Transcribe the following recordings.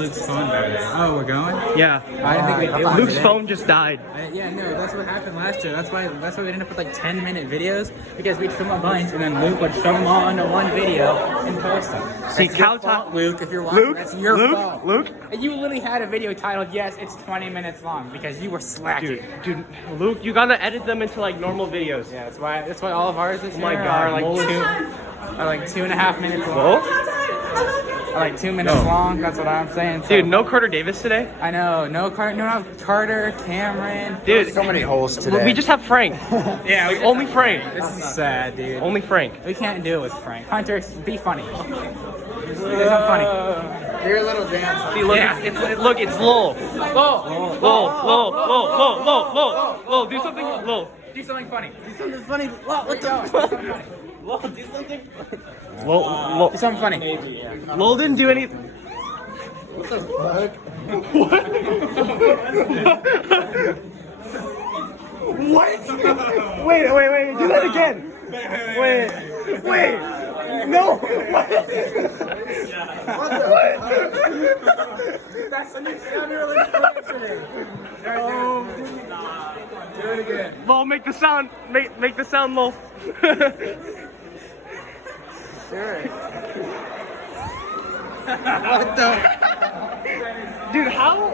Luke's phone died? Oh, we're going? Yeah. I didn't think we did. Luke's phone just died. Yeah, no, that's what happened last year. That's why we ended up with like 10-minute videos because we'd film a bunch and then Luke would show them all into one video and post them. See, That's your fault, Luke, if you're watching, that's your fault. Luke? And you literally had a video titled, "Yes, it's 20 minutes long," because you were slacking. Dude, Luke, you gotta edit them into like normal videos. Yeah, that's why all of ours this my year God, are like Mole. 2.5 minutes long. Whoa? Are like 2 minutes long. That's what I'm saying. So, Dude, no Carter Davis today? I know, no Carter, Cameron. Dude, So many holes today. we just have Frank. Yeah, Like, only Frank. This is sad, dude. Only Frank. We can't do it with Frank. Hunter, be funny. It's not funny. You're a little dance. See, look, Yeah. it's Lowell. Lowell, do something, Lowell. Do something funny. Do something funny. What the fuck? Whoa, do something funny. Lowell Do something funny. Lowell didn't do anything. What the fuck? What? Wait, do that again. Wait. No. What? That's the next time you're listening. Do it again. Lowell, make the sound. Make the sound, Lowell. What the? Dude, how?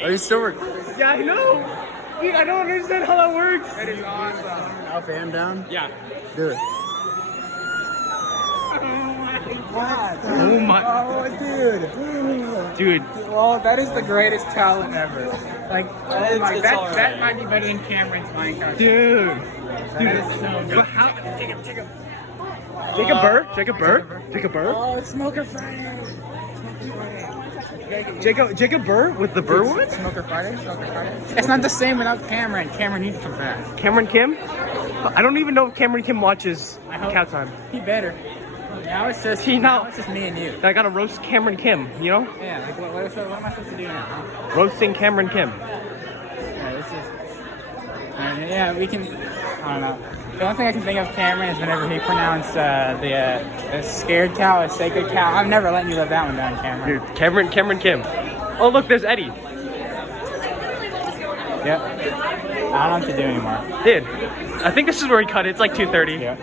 Are you still recording? Yeah, I know. Dude, I don't understand how that works. That is awesome. Up and down? Yeah. Do it. Oh my. Oh, Dude. Well, that is the greatest talent ever. Like, oh my, that might be better than Cameron's Minecraft. Dude. That is so good. But how? Jacob Burr? Oh, it's Smoker Friday. Jacob Burr with the Burr one? Smoker Friday? It's not the same without Cameron. Cameron needs to come back. Cameron Kim? I don't even know if Cameron Kim watches I hope- Cow Time. He better. Now it's just Now- it's just me and you. I gotta roast Cameron Kim, you know? Yeah, like what am I supposed to do now? Huh? Roasting Cameron Kim. Yeah, this is. Yeah, we can. I don't know. The only thing I can think of Cameron is whenever he pronounced the scared cow as sacred cow. I'm never letting you live that one down, Cameron. Dude, Cameron Kim. Oh, look, there's Eddie. Yep. I don't know what to do anymore. Dude, I think this is where he cut it. It's like 2:30. Yep.